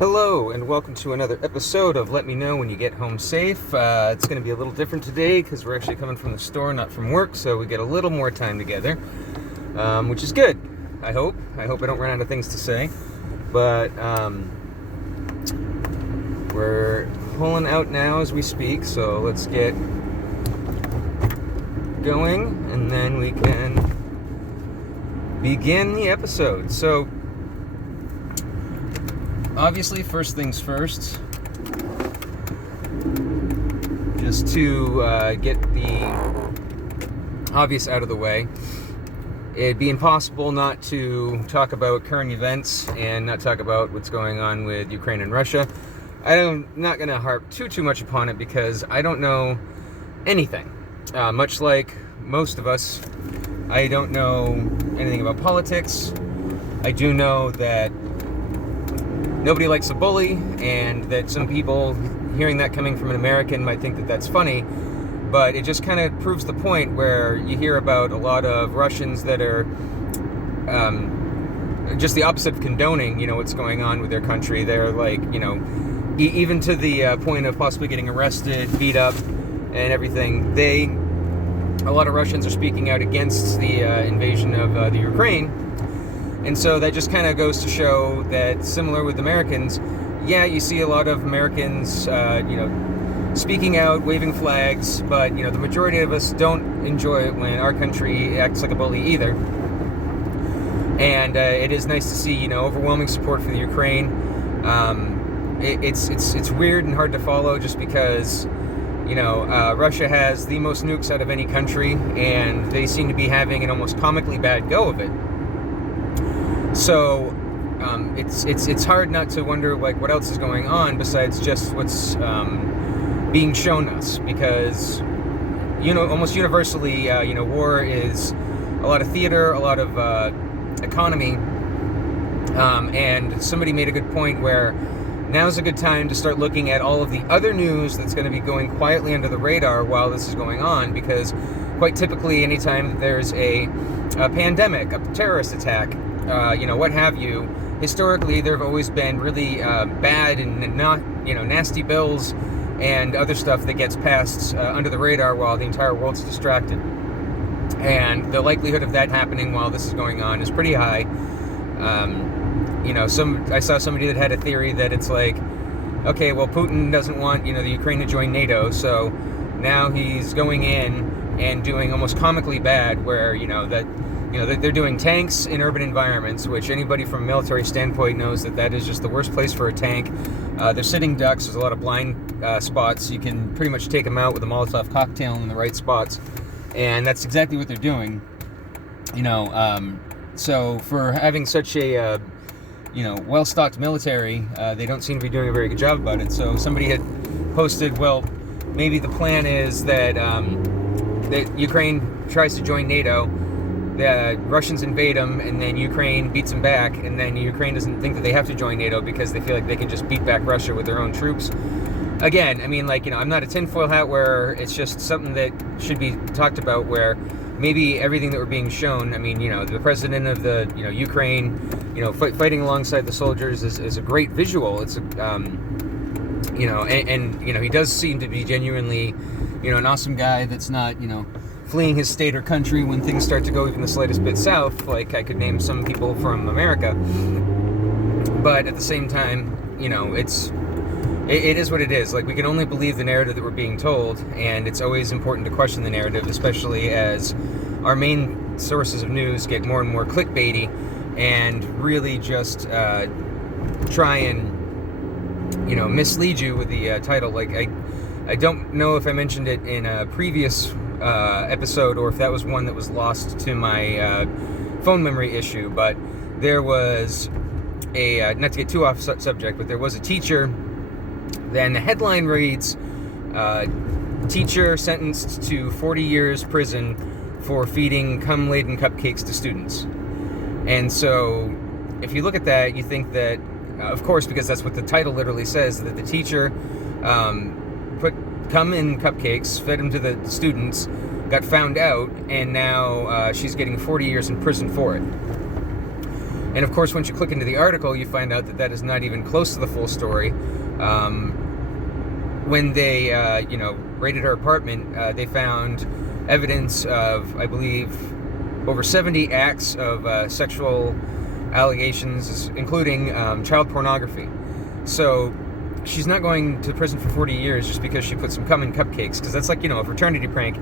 Hello, and welcome to another episode of Let Me Know When You Get Home Safe. It's going to be a little different today because we're actually coming from the store, not from work, so we get a little more time together, which is good, I hope. I hope I don't run out of things to say. But we're pulling out now as we speak, so let's get going, and then we can begin the episode. So, obviously, first things first, just to get the obvious out of the way, it'd be impossible not to talk about current events and not talk about what's going on with Ukraine and Russia. I'm not going to harp too much upon it because I don't know anything. Much like most of us, I don't know anything about politics. I do know that nobody likes a bully, and that some people hearing that coming from an American might think that that's funny, but it just kind of proves the point where you hear about a lot of Russians that are just the opposite of condoning, what's going on with their country. They're like, even to the point of possibly getting arrested, beat up, and everything. A lot of Russians are speaking out against the invasion of the Ukraine. And so that just kind of goes to show that, similar with Americans, you see a lot of Americans, speaking out, waving flags, but, the majority of us don't enjoy it when our country acts like a bully either. And it is nice to see, overwhelming support for the Ukraine. It's weird and hard to follow just because, Russia has the most nukes out of any country, and they seem to be having an almost comically bad go of it. So it's hard not to wonder what else is going on besides just what's being shown us, because almost universally war is a lot of theater, a lot of economy, and somebody made a good point where now's a good time to start looking at all of the other news that's going to be going quietly under the radar while this is going on, because quite typically anytime there's a pandemic, a terrorist attack, what have you, historically there have always been really bad and not, nasty bills and other stuff that gets passed under the radar while the entire world's distracted. And the likelihood of that happening while this is going on is pretty high. I saw somebody that had a theory that it's like, okay, well, Putin doesn't want, the Ukraine to join NATO, so now he's going in and doing almost comically bad where, they're doing tanks in urban environments, which anybody from a military standpoint knows that is just the worst place for a tank. They're sitting ducks. There's a lot of blind spots. You can pretty much take them out with a Molotov cocktail in the right spots. And that's exactly what they're doing. So for having such a, well-stocked military, they don't seem to be doing a very good job about it. So somebody had posted, well, maybe the plan is that, that Ukraine tries to join NATO, the Russians invade them, and then Ukraine beats them back, and then Ukraine doesn't think that they have to join NATO because they feel like they can just beat back Russia with their own troops. Again, I'm not a tinfoil hat where it's just something that should be talked about, where maybe everything that we're being shown, the president of the, Ukraine, fighting alongside the soldiers is a great visual. It's, he does seem to be genuinely, an awesome guy that's not, fleeing his state or country when things start to go even the slightest bit south, like I could name some people from America. But at the same time, it is what it is. Like, we can only believe the narrative that we're being told, and it's always important to question the narrative, especially as our main sources of news get more and more clickbaity and really just try and, mislead you with the title. Like, I don't know if I mentioned it in a previous episode or if that was one that was lost to my phone memory issue, but there was a, not to get too off subject, but there was a teacher. Then the headline reads, teacher sentenced to 40 years prison for feeding cum-laden cupcakes to students. And so if you look at that, you think that, of course, because that's what the title literally says, that the teacher put cum in cupcakes, fed them to the students, got found out, and now she's getting 40 years in prison for it. And of course, once you click into the article, you find out that that is not even close to the full story. When they, raided her apartment, they found evidence of, I believe, over 70 acts of sexual allegations, including child pornography. So she's not going to prison for 40 years just because she put some cum in cupcakes, because that's like, a fraternity prank.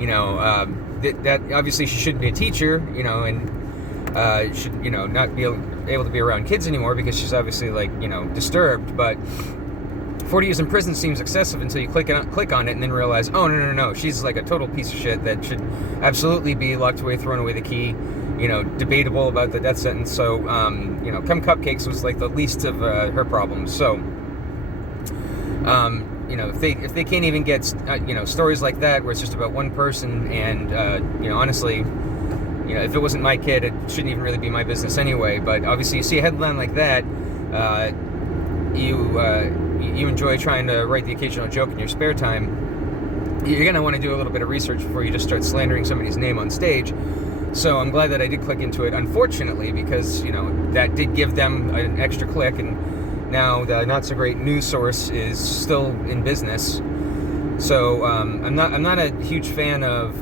That obviously she shouldn't be a teacher, and should, not be able to be around kids anymore because she's obviously, disturbed. But 40 years in prison seems excessive until you click on it and then realize, oh, no, she's like a total piece of shit that should absolutely be locked away, thrown away the key, debatable about the death sentence. So, cum cupcakes was like the least of her problems. So, if they can't even get, stories like that where it's just about one person, and, honestly, if it wasn't my kid, it shouldn't even really be my business anyway. But obviously, you see a headline like that, you enjoy trying to write the occasional joke in your spare time. You're going to want to do a little bit of research before you just start slandering somebody's name on stage. So I'm glad that I did click into it, unfortunately, because, that did give them an extra click, and now the not-so-great news source is still in business. So I'm not a huge fan of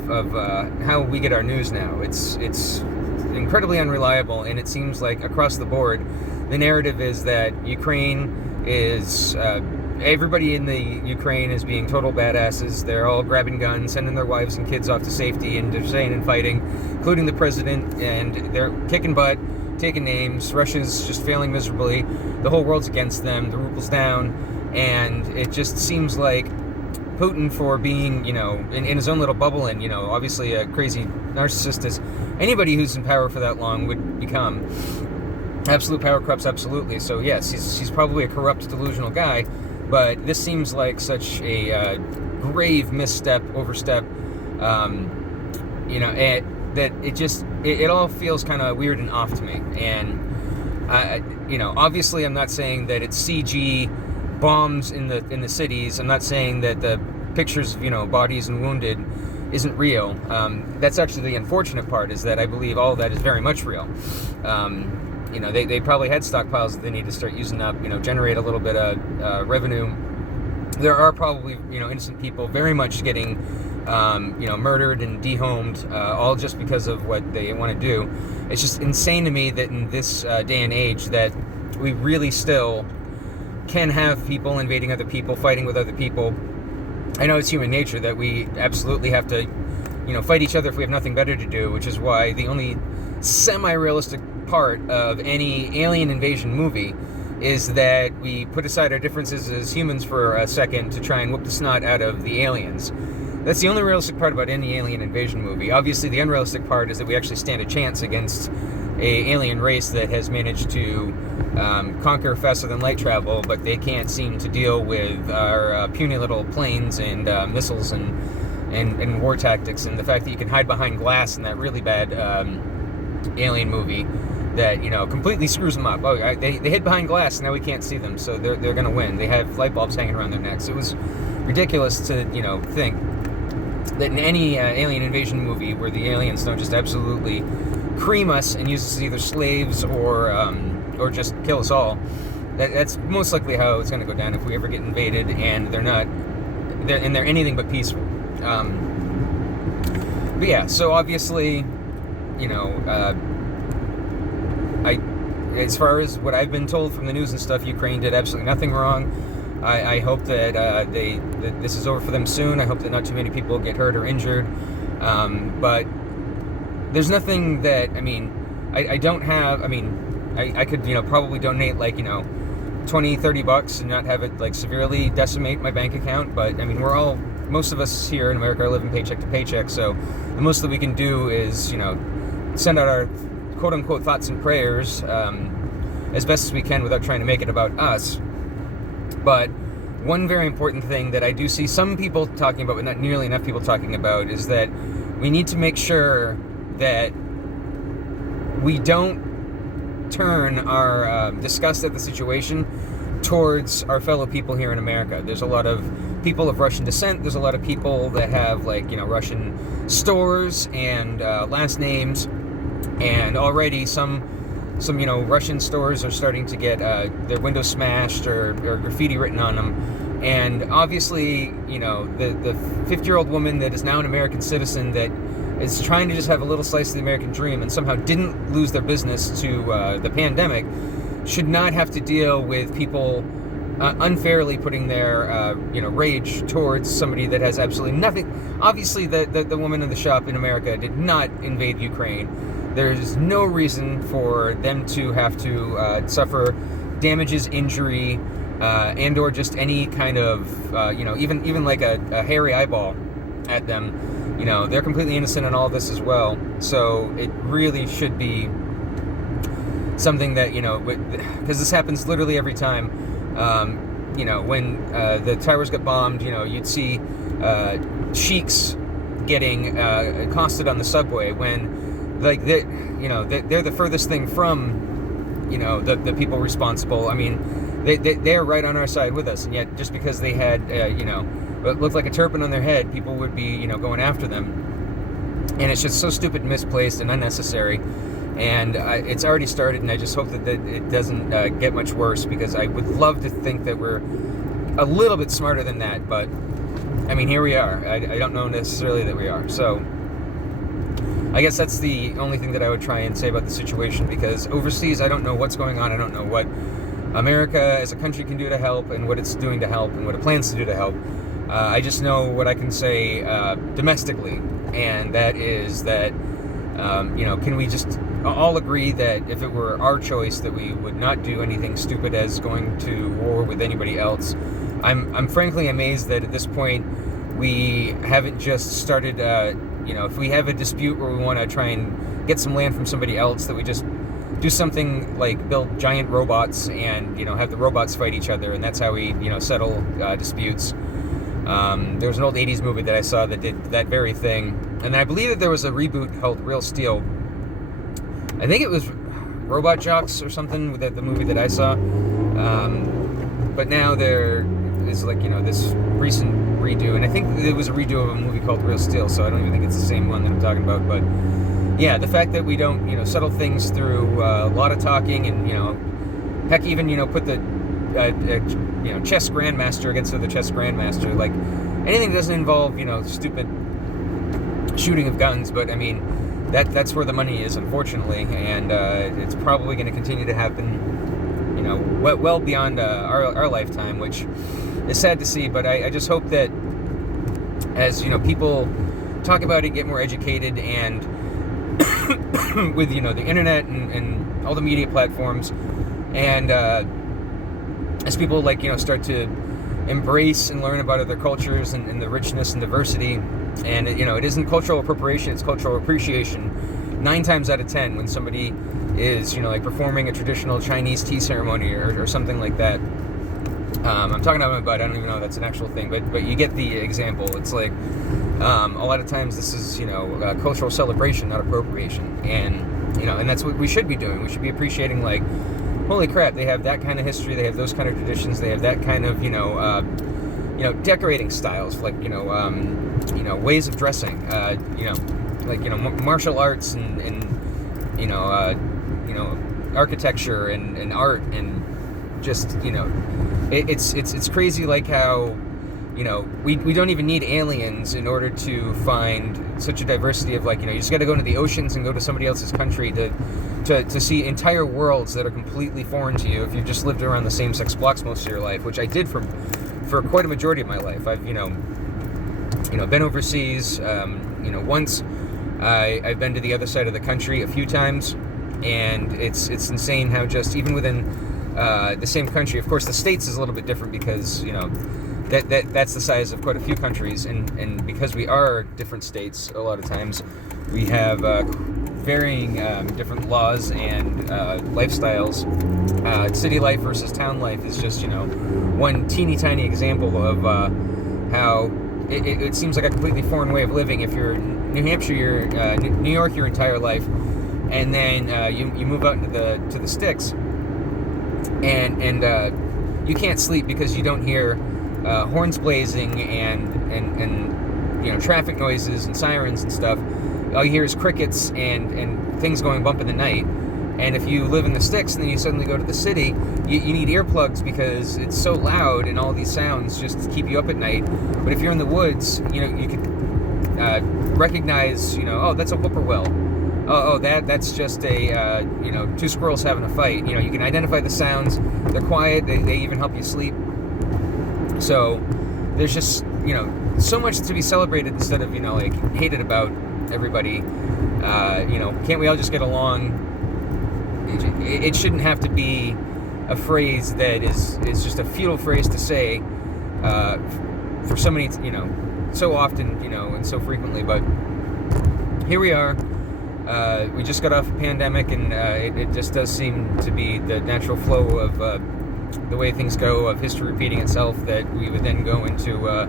how we get our news now. It's incredibly unreliable, and it seems like across the board, the narrative is that Ukraine is everybody in the Ukraine is being total badasses. They're all grabbing guns, sending their wives and kids off to safety, and they're staying and fighting, including the president, and they're kicking butt, taking names. Russia's just failing miserably. The whole world's against them. The ruble's down, and it just seems like Putin, for being, in his own little bubble, and, obviously a crazy narcissist, as anybody who's in power for that long would become. Absolute power corrupts absolutely. So yes, he's probably a corrupt, delusional guy, but this seems like such a grave misstep, overstep, that it all feels kind of weird and off to me. And obviously I'm not saying that it's CG bombs in the cities. I'm not saying that the pictures of bodies and wounded isn't real. That's actually the unfortunate part, is that I believe all of that is very much real. They probably had stockpiles that they need to start using up, generate a little bit of revenue. There are probably, innocent people very much getting, murdered and dehomed, all just because of what they want to do. It's just insane to me that in this day and age that we really still can have people invading other people, fighting with other people. I know it's human nature that we absolutely have to, fight each other if we have nothing better to do, which is why the only semi-realistic part of any alien invasion movie is that we put aside our differences as humans for a second to try and whoop the snot out of the aliens. That's the only realistic part about any alien invasion movie. Obviously, the unrealistic part is that we actually stand a chance against a alien race that has managed to conquer faster than light travel, but they can't seem to deal with our puny little planes and missiles and war tactics, and the fact that you can hide behind glass in that really bad alien movie that completely screws them up. Oh, they hid behind glass, now we can't see them, so they're gonna win. They have light bulbs hanging around their necks. It was ridiculous to think that in any alien invasion movie where the aliens don't just absolutely cream us and use us as either slaves or just kill us all. That's most likely how it's going to go down if we ever get invaded, and they're anything but peaceful. But yeah, so obviously, as far as what I've been told from the news and stuff, Ukraine did absolutely nothing wrong. I hope that that this is over for them soon. I hope that not too many people get hurt or injured. But there's nothing that, I don't have, I could, probably donate like, $20-30 and not have it severely decimate my bank account. But most of us here in America are living paycheck to paycheck. So the most that we can do is, send out our quote unquote thoughts and prayers as best as we can without trying to make it about us. But one very important thing that I do see some people talking about, but not nearly enough people talking about, is that we need to make sure that we don't turn our disgust at the situation towards our fellow people here in America. There's a lot of people of Russian descent. There's a lot of people that have Russian stores and last names, and already some some Russian stores are starting to get their windows smashed or graffiti written on them, and obviously the 50-year-old woman that is now an American citizen that is trying to just have a little slice of the American dream and somehow didn't lose their business to the pandemic should not have to deal with people unfairly putting their rage towards somebody that has absolutely nothing. Obviously, the woman in the shop in America did not invade Ukraine. There's no reason for them to have to suffer damages, injury, and or just any kind of even like a hairy eyeball at them. They're completely innocent in all this as well. So it really should be something that because this happens literally every time. When the towers get bombed, you'd see sheiks getting accosted on the subway when, like, they're the furthest thing from, the people responsible. I mean, they're right on our side with us, and yet just because they had, what looked like a turban on their head, people would be, going after them. And it's just so stupid and misplaced and unnecessary. And it's already started, and I just hope that it doesn't get much worse, because I would love to think that we're a little bit smarter than that, but I mean, here we are. I don't know necessarily that we are. So I guess that's the only thing that I would try and say about the situation, because overseas, I don't know what's going on. I don't know what America as a country can do to help, and what it's doing to help, and what it plans to do to help. I just know what I can say domestically, and that is that can we just all agree that if it were our choice, that we would not do anything stupid as going to war with anybody else. I'm frankly amazed that at this point we haven't just started, if we have a dispute where we want to try and get some land from somebody else, that we just do something like build giant robots and, have the robots fight each other, and that's how we, settle disputes. There was an old 80s movie that I saw that did that very thing, and I believe that there was a reboot called Real Steel. I think it was Robot Jocks or something, the movie that I saw. But now there is this recent redo, and I think it was a redo of a movie called Real Steel, so I don't even think it's the same one that I'm talking about. But yeah, the fact that we don't settle things through a lot of talking, and heck, even put the chess grandmaster against the chess grandmaster, like anything that doesn't involve stupid shooting of guns. But I mean, that's where the money is, unfortunately, and it's probably going to continue to happen well beyond our lifetime, which is sad to see. But I just hope that as people talk about it, get more educated, and with the internet and all the media platforms, and as people start to embrace and learn about other cultures and the richness and diversity. And it isn't cultural appropriation, it's cultural appreciation. 9 times out of 10 when somebody is performing a traditional Chinese tea ceremony or something like that. I'm talking about my butt, I don't even know if that's an actual thing, but you get the example. It's like a lot of times this is a cultural celebration, not appropriation. And that's what we should be doing. We should be appreciating, like, holy crap, they have that kind of history, they have those kind of traditions, they have that kind of decorating styles, like ways of dressing, martial arts and architecture and art, and just it's crazy, like how we don't even need aliens in order to find such a diversity of, you just got to go into the oceans and go to somebody else's country to see entire worlds that are completely foreign to you if you've just lived around the same sex blocks most of your life, which I did for quite a majority of my life. I've been overseas. Once I've been to the other side of the country a few times, and it's insane how just even within the same country, of course the States is a little bit different because that's the size of quite a few countries, and because we are different states, a lot of times we have varying different laws and lifestyles. City life versus town life is just one teeny tiny example of how it seems like a completely foreign way of living. If you're New Hampshire, you're New York your entire life, and then you move out into the sticks, and you can't sleep because you don't hear horns blazing and traffic noises and sirens and stuff. All you hear is crickets and things going bump in the night. And if you live in the sticks and then you suddenly go to the city, you need earplugs because it's so loud and all these sounds just keep you up at night. But if you're in the woods, you could recognize, oh, that's a whippoorwill. Oh, that's just a, two squirrels having a fight. You can identify the sounds. They're quiet. They even help you sleep. So there's just, so much to be celebrated instead of, hated about everybody. Can't we all just get along? It shouldn't have to be a phrase that is just a futile phrase to say for so many, so often, and so frequently. But here we are. We just got off a pandemic, and it just does seem to be the natural flow of the way things go, of history repeating itself, that we would then go into, a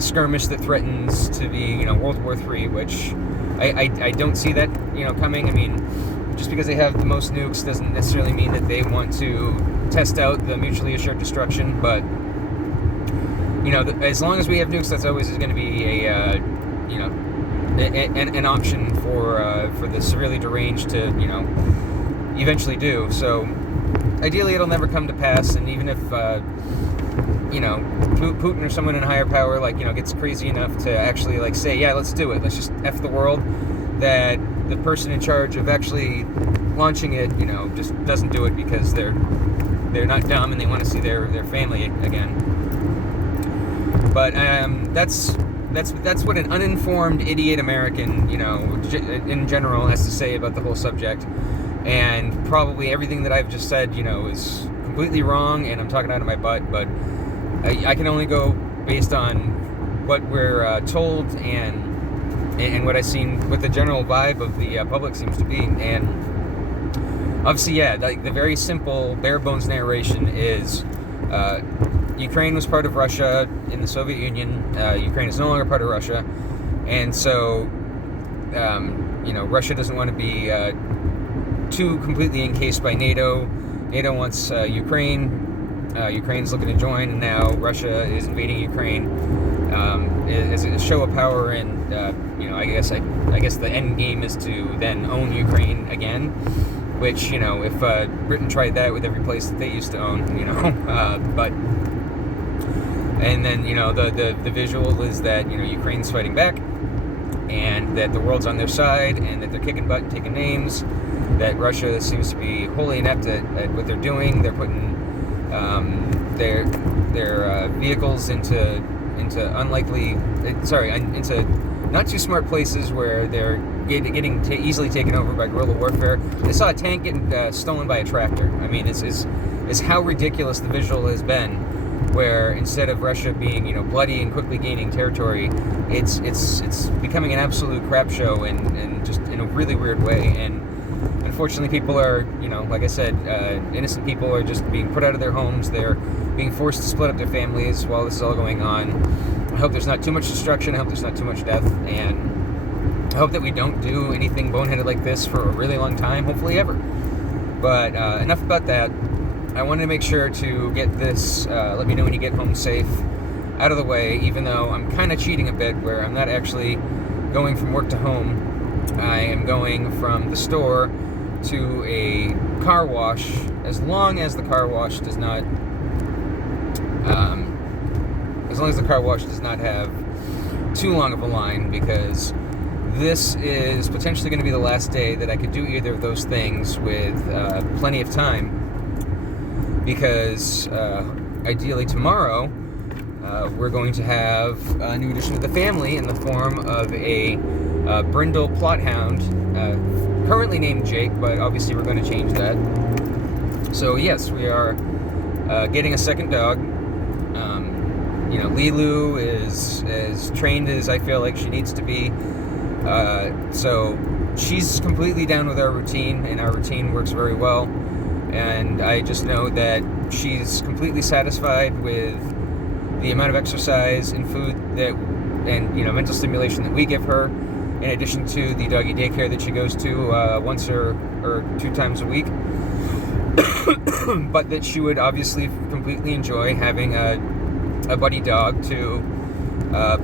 skirmish that threatens to be, World War III, which I don't see that, coming. I mean, just because they have the most nukes doesn't necessarily mean that they want to test out the mutually assured destruction. But as long as we have nukes, that's always going to be an option for the severely deranged to eventually do. So ideally, it'll never come to pass. And even if Putin or someone in higher power gets crazy enough to actually say, yeah, let's do it, let's just F the world, that the person in charge of actually launching it, just doesn't do it because they're not dumb and they want to see their family again. But that's what an uninformed idiot American, in general, has to say about the whole subject. And probably everything that I've just said, is completely wrong, and I'm talking out of my butt. But I can only go based on what we're told and what I've seen, what the general vibe of the public seems to be. And obviously, yeah, the very simple, bare bones narration is Ukraine was part of Russia in the Soviet Union. Ukraine is no longer part of Russia. And so, Russia doesn't want to be too completely encased by NATO. NATO wants Ukraine. Ukraine's looking to join, and now Russia is invading Ukraine as a show of power. And I guess the end game is to then own Ukraine again. Which, if Britain tried that with every place that they used to own, but. And then, the visual is that, Ukraine's fighting back, and that the world's on their side, and that they're kicking butt and taking names, that Russia seems to be wholly inept at what they're doing. They're putting their vehicles into not too smart places where they're getting easily taken over by guerrilla warfare. I saw a tank getting stolen by a tractor. I mean, it's how ridiculous the visual has been, where instead of Russia being, bloody and quickly gaining territory, it's becoming an absolute crap show, and just in a really weird way. And unfortunately, people are, like I said, innocent people are just being put out of their homes. They're being forced to split up their families while this is all going on. I hope there's not too much destruction. I hope there's not too much death. And I hope that we don't do anything boneheaded like this for a really long time, hopefully ever. But enough about that. I wanted to make sure to get this, let me know when you get home safe, out of the way, even though I'm kind of cheating a bit, where I'm not actually going from work to home. I am going from the store to a car wash, as long as the car wash does not, have too long of a line, because this is potentially going to be the last day that I could do either of those things with plenty of time. Because ideally tomorrow we're going to have a new addition to the family in the form of a brindle plot hound, currently named Jake, but obviously we're going to change that. So yes, we are getting a second dog. Lilu is as trained as I feel like she needs to be. So she's completely down with our routine, and our routine works very well. And I just know that she's completely satisfied with the amount of exercise and food and mental stimulation that we give her, in addition to the doggy daycare that she goes to once or 2 times a week. But that she would obviously completely enjoy having a buddy dog to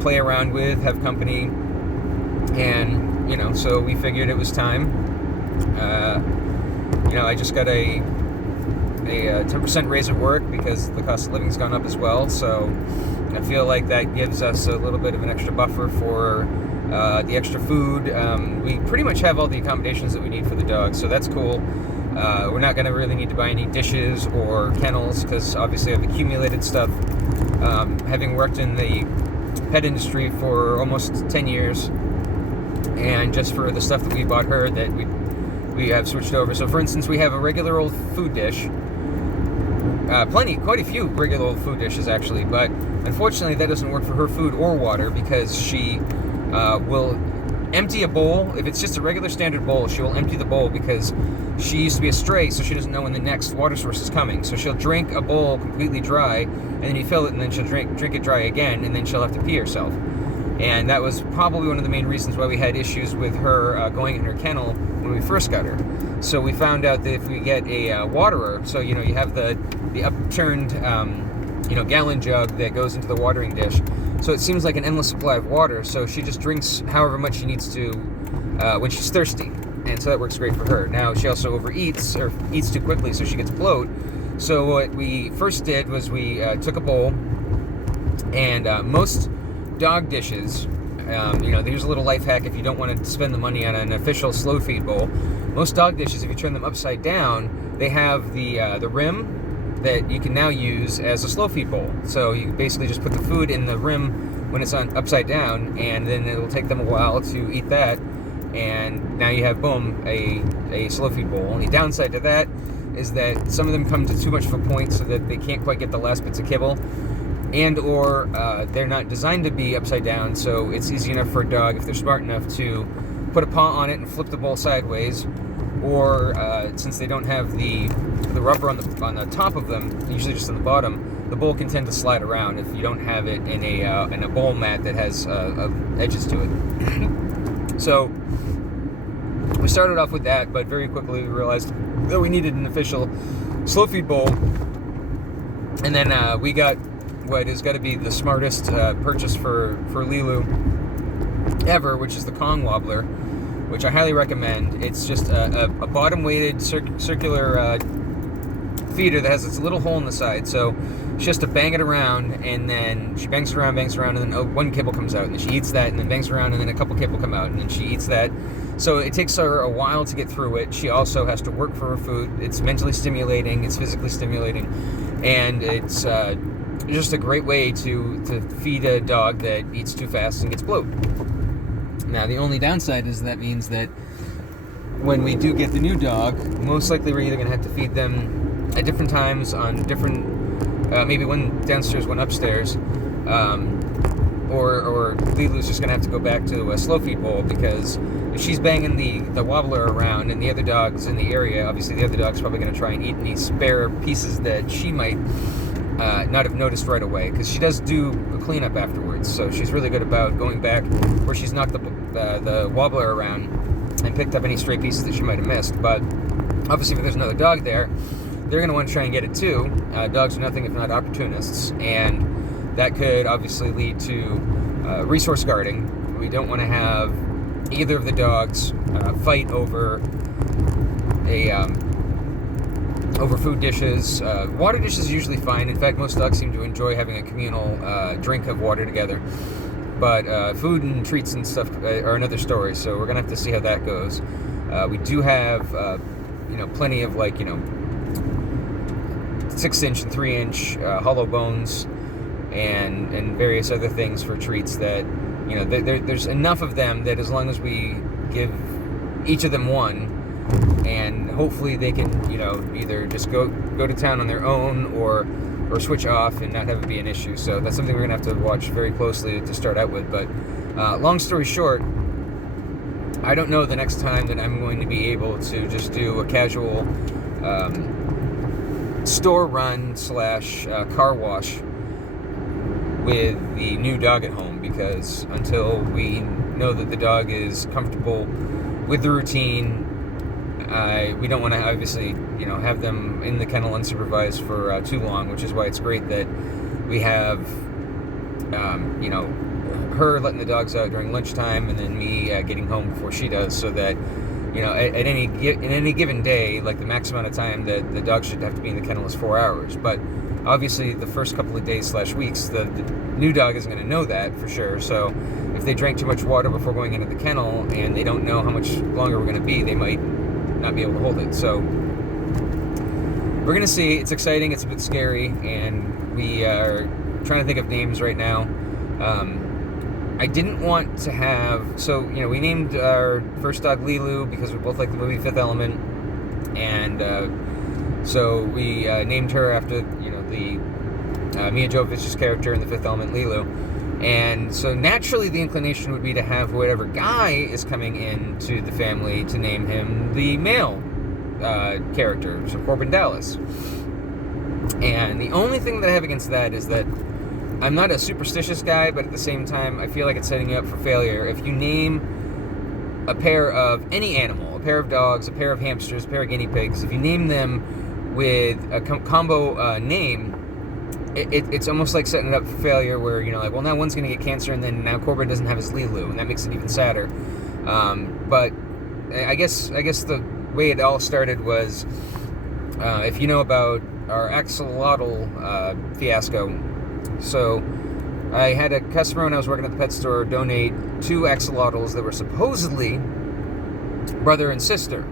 play around with, have company, and so we figured it was time. I just got a 10% raise at work because the cost of living's gone up as well. So I feel like that gives us a little bit of an extra buffer for the extra food. We pretty much have all the accommodations that we need for the dog, so that's cool. We're not going to really need to buy any dishes or kennels because obviously I've accumulated stuff. Having worked in the pet industry for almost 10 years, and just for the stuff that we bought her that we have switched over. So for instance, we have a regular old food dish. Quite a few regular old food dishes actually, but unfortunately that doesn't work for her food or water because she will empty a bowl. If it's just a regular standard bowl, she will empty the bowl because she used to be a stray, so she doesn't know when the next water source is coming. So she'll drink a bowl completely dry, and then you fill it, and then she'll drink it dry again, and then she'll have to pee herself. And that was probably one of the main reasons why we had issues with her going in her kennel when we first got her. So we found out that if we get a waterer, so you have the upturned gallon jug that goes into the watering dish. So it seems like an endless supply of water. So she just drinks however much she needs to when she's thirsty, and so that works great for her. Now she also overeats or eats too quickly, so she gets bloat. So what we first did was we took a bowl, and most dog dishes, here's a little life hack if you don't want to spend the money on an official slow feed bowl. Most dog dishes, if you turn them upside down, they have the rim that you can now use as a slow feed bowl. So you basically just put the food in the rim when it's on upside down, and then it'll take them a while to eat that, and now you have, boom, a slow feed bowl. Only downside to that is that some of them come to too much of a point so that they can't quite get the last bits of kibble, and or they're not designed to be upside down, so it's easy enough for a dog, if they're smart enough, to put a paw on it and flip the bowl sideways, or since they don't have the rubber on the top of them, usually just on the bottom, the bowl can tend to slide around if you don't have it in a bowl mat that has edges to it. So we started off with that, but very quickly we realized that we needed an official slow feed bowl, and then we got what has got to be the smartest purchase for Lilu ever, which is the Kong Wobbler, which I highly recommend. It's just a bottom-weighted circular feeder that has its little hole in the side, so she has to bang it around, and then she bangs around, and then one kibble comes out, and then she eats that, and then bangs around, and then a couple kibble come out, and then she eats that. So it takes her a while to get through it. She also has to work for her food. It's mentally stimulating, it's physically stimulating, and it's just a great way to feed a dog that eats too fast and gets bloat. Now, the only downside is that means that when we do get the new dog, most likely we're either going to have to feed them at different times on different, maybe one downstairs, one upstairs, or Lilu's just going to have to go back to a slow feed bowl, because if she's banging the wobbler around and the other dog's in the area, obviously the other dog's probably going to try and eat any spare pieces that she might not have noticed right away, because she does do a cleanup afterwards. So she's really good about going back where she's knocked the wobbler around and picked up any stray pieces that she might have missed. But obviously if there's another dog there, they're going to want to try and get it too. Dogs are nothing if not opportunists, and that could obviously lead to resource guarding. We don't want to have either of the dogs fight over over food dishes. Water dishes is usually fine. In fact, most dogs seem to enjoy having a communal drink of water together. But food and treats and stuff are another story, so we're going to have to see how that goes. We do have, plenty of 6-inch and 3-inch hollow bones and various other things for treats that, there's enough of them that as long as we give each of them one, and hopefully they can, either just go to town on their own or switch off and not have it be an issue. So that's something we're going to have to watch very closely to start out with. But long story short, I don't know the next time that I'm going to be able to just do a casual store run / car wash with the new dog at home, because until we know that the dog is comfortable with the routine, we don't want to obviously have them in the kennel unsupervised for too long, which is why it's great that we have her letting the dogs out during lunchtime, and then me getting home before she does, so that at any given day, like the max amount of time that the dog should have to be in the kennel is 4 hours. But obviously, the first couple of days / weeks, the new dog isn't going to know that for sure. So if they drank too much water before going into the kennel and they don't know how much longer we're going to be, they might not be able to hold it. So we're going to see. It's exciting. It's a bit scary, and we are trying to think of names right now. I didn't want to have... So, we named our first dog Lilu because we both like the movie Fifth Element. And so we named her after, the Mia Jovovich's character in the Fifth Element, Lilu. And so naturally the inclination would be to have whatever guy is coming into the family to name him the male character, so Corbin Dallas. And the only thing that I have against that is that I'm not a superstitious guy, but at the same time, I feel like it's setting you up for failure. If you name a pair of any animal, a pair of dogs, a pair of hamsters, a pair of guinea pigs, if you name them with a combo name, it's almost like setting it up for failure where, like, well, now one's going to get cancer, and then now Corbin doesn't have his Lilu, and that makes it even sadder. But I guess the way it all started was, if you know about our axolotl fiasco. So I had a customer when I was working at the pet store donate 2 axolotls that were supposedly brother and sister.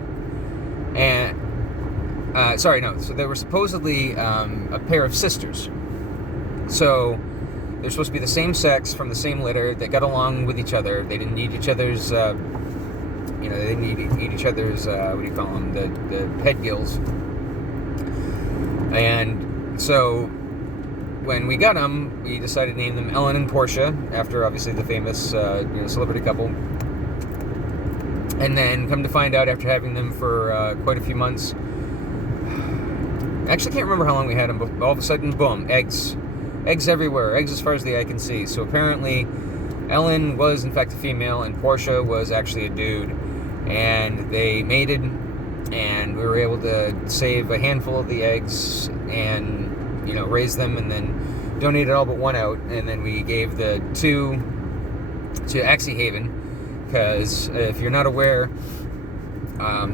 And so they were supposedly a pair of sisters. So they're supposed to be the same sex from the same litter. They got along with each other. They didn't need each other's they didn't eat each other's what do you call them, the head gills. And so when we got them, we decided to name them Ellen and Portia, after obviously the famous celebrity couple. And then come to find out, after having them for quite a few months, I actually can't remember how long we had them, but all of a sudden, boom, eggs everywhere, eggs as far as the eye can see. So apparently Ellen was in fact a female and Portia was actually a dude, and they mated, and we were able to save a handful of the eggs and raise them, and then donated all but one out, and then we gave the 2 to Axie Haven, because if you're not aware,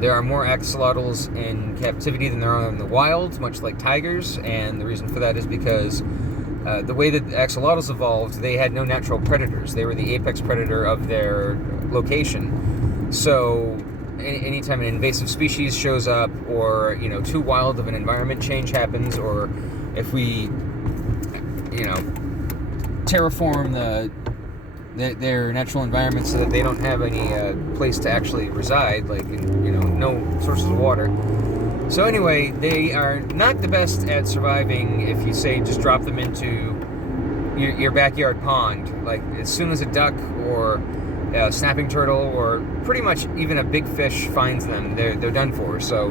there are more axolotls in captivity than there are in the wild, much like tigers, and the reason for that is because the way that axolotls evolved, they had no natural predators. They were the apex predator of their location. So anytime an invasive species shows up, or too wild of an environment change happens, or if we terraform their natural environment so that they don't have any place to actually reside, like no sources of water. So anyway, they are not the best at surviving if you say just drop them into your backyard pond. Like as soon as a duck or a snapping turtle or pretty much even a big fish finds them, they're done for. So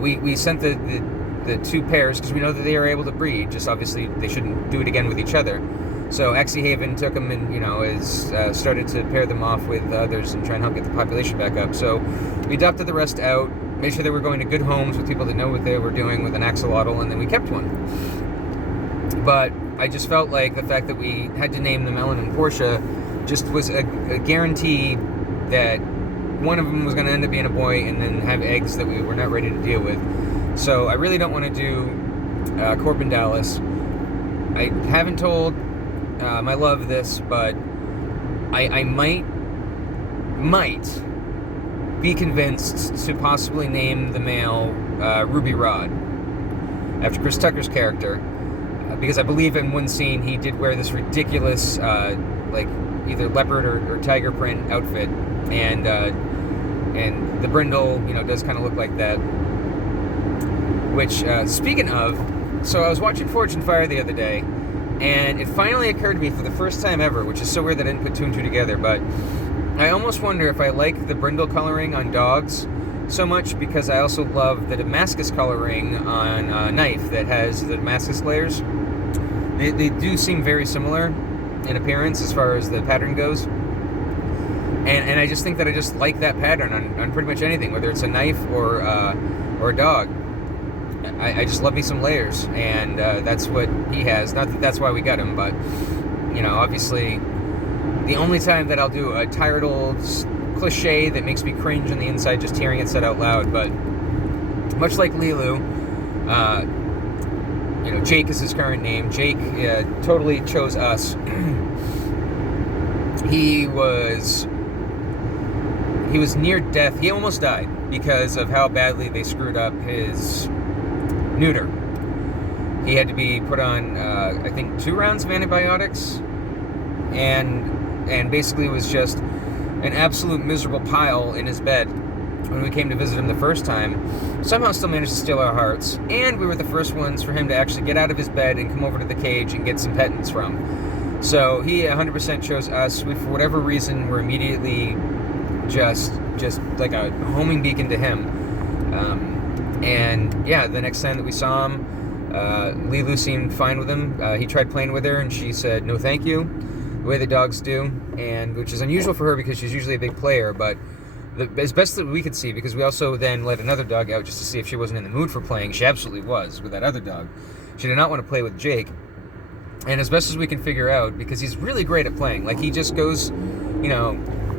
we sent the 2 pairs because we know that they are able to breed. Just obviously they shouldn't do it again with each other. So Axie Haven took them and started to pair them off with others and try and help get the population back up. So we adopted the rest out, made sure they were going to good homes with people that know what they were doing with an axolotl, and then we kept one. But I just felt like the fact that we had to name them Ellen and Portia just was a guarantee that one of them was going to end up being a boy and then have eggs that we were not ready to deal with. So I really don't want to do Corbin Dallas. I haven't told my love this, but I might be convinced to possibly name the male Ruby Rod, after Chris Tucker's character, because I believe in one scene he did wear this ridiculous like either leopard or tiger print outfit, and the brindle does kind of look like that. Which, speaking of, so I was watching Forged in Fire the other day, and it finally occurred to me for the first time ever, which is so weird that I didn't put 2 and 2 together, but I almost wonder if I like the brindle coloring on dogs so much because I also love the Damascus coloring on a knife that has the Damascus layers. They do seem very similar in appearance as far as the pattern goes. And I just think that I just like that pattern on pretty much anything, whether it's a knife or a dog. I just love me some layers, and that's what he has. Not that that's why we got him, but obviously the only time that I'll do a tired old cliche that makes me cringe on the inside just hearing it said out loud. But much like Lilu, Jake is his current name. Jake totally chose us. He was near death. He almost died because of how badly they screwed up his neuter. He had to be put on, I think, 2 rounds of antibiotics, and basically was just an absolute miserable pile in his bed when we came to visit him the first time. Somehow still managed to steal our hearts, and we were the first ones for him to actually get out of his bed and come over to the cage and get some pettance from. So he 100% chose us. We, for whatever reason, were immediately just like a homing beacon to him. And yeah, the next time that we saw him, Lilu seemed fine with him. He tried playing with her, and she said no thank you, the way the dogs do, and which is unusual for her because she's usually a big player, but as best that we could see, because we also then let another dog out just to see if she wasn't in the mood for playing. She absolutely was with that other dog. She did not want to play with Jake, and as best as we can figure out, because he's really great at playing, like he just goes,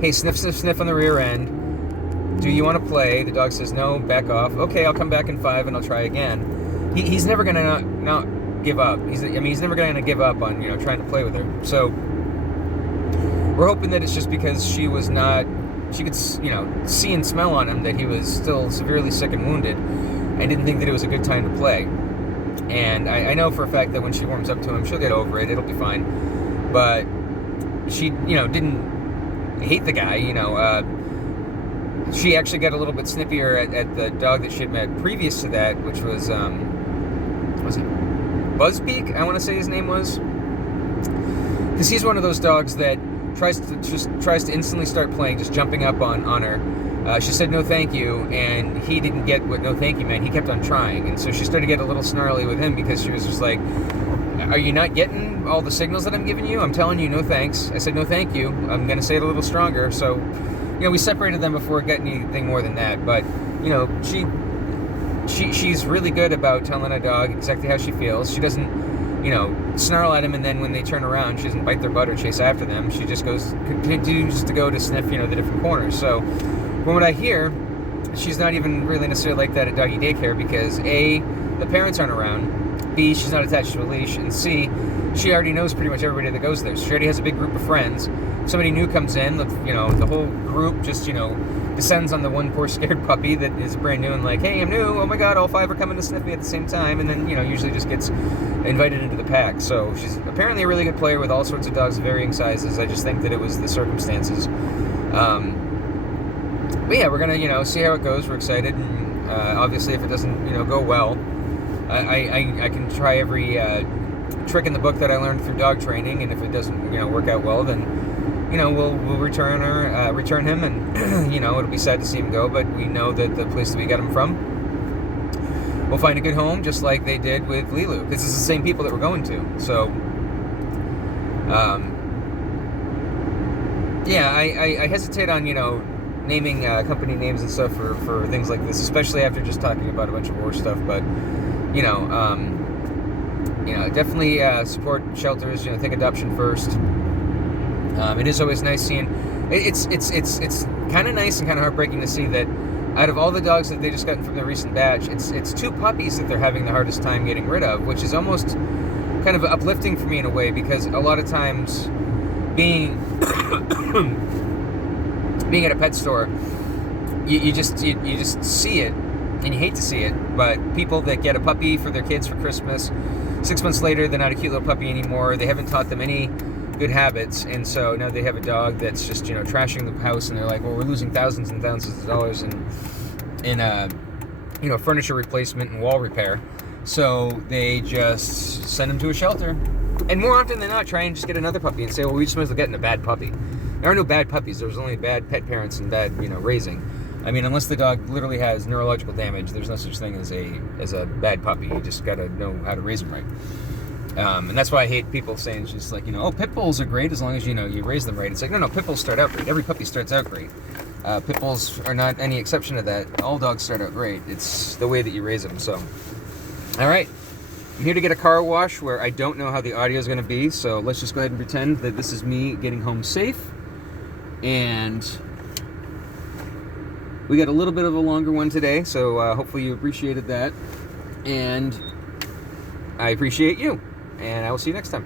hey, sniff, sniff, sniff on the rear end. Do you want to play? The dog says no, back off. Okay, I'll come back in 5 and I'll try again. He's never gonna not give up. He's never gonna give up on trying to play with her. So we're hoping that it's just because she could see and smell on him that he was still severely sick and wounded, and didn't think that it was a good time to play. And I know for a fact that when she warms up to him, she'll get over it. It'll be fine. But she didn't hate the guy. She actually got a little bit snippier at the dog that she had met previous to that, which was it Buzzbeak? I want to say his name was, because he's one of those dogs that tries to instantly start playing, just jumping up on her. She said no thank you, and he didn't get what no thank you meant. He kept on trying, and so she started to get a little snarly with him because she was just like, are you not getting all the signals that I'm giving you? I'm telling you no thanks. I said no thank you. I'm going to say it a little stronger. So we separated them before getting anything more than that. But she's really good about telling a dog exactly how she feels. She doesn't snarl at him, and then when they turn around, she doesn't bite their butt or chase after them. She just continues to go to sniff the different corners. So from what I hear, she's not even really necessarily like that at doggy daycare because A, the parents aren't around, B, she's not attached to a leash, and C, she already knows pretty much everybody that goes there. So she already has a big group of friends. Somebody new comes in, the whole group just descends on the one poor scared puppy that is brand new and like, hey, I'm new, oh my god, all 5 are coming to sniff me at the same time, and then usually just gets invited into the pack. So she's apparently a really good player with all sorts of dogs of varying sizes. I just think that it was the circumstances. But yeah, we're gonna see how it goes. We're excited, and obviously if it doesn't go well, I can try every trick in the book that I learned through dog training, and if it doesn't work out well, then we'll return him, and it'll be sad to see him go, but we know that the place that we got him from, we'll find a good home, just like they did with Lilu, because it's the same people that we're going to. So I hesitate on naming company names and stuff for things like this, especially after just talking about a bunch of war stuff. But definitely support shelters. Think adoption first. It is always nice seeing. It's kind of nice and kind of heartbreaking to see that out of all the dogs that they just gotten from the recent batch, it's 2 puppies that they're having the hardest time getting rid of, which is almost kind of uplifting for me in a way, because a lot of times being at a pet store, you just see it, and you hate to see it, but people that get a puppy for their kids for Christmas, 6 months later, they're not a cute little puppy anymore. They haven't taught them any good habits, and so now they have a dog that's just trashing the house, and they're like, well, we're losing thousands and thousands of dollars in furniture replacement and wall repair. So they just send them to a shelter, and more often than not try and just get another puppy and say, well, we just might as well get a bad puppy. There are no bad puppies. There's only bad pet parents and bad raising. I mean, unless the dog literally has neurological damage, there's no such thing as a bad puppy. You just gotta know how to raise them right. And that's why I hate people saying just like, oh, pit bulls are great as long as you raise them right. It's like, no, pit bulls start out great. Every puppy starts out great. Pit bulls are not any exception to that. All dogs start out great. It's the way that you raise them. So, all right, I'm here to get a car wash where I don't know how the audio is going to be. So let's just go ahead and pretend that this is me getting home safe. And We got a little bit of a longer one today, so hopefully you appreciated that. And I appreciate you. And I will see you next time.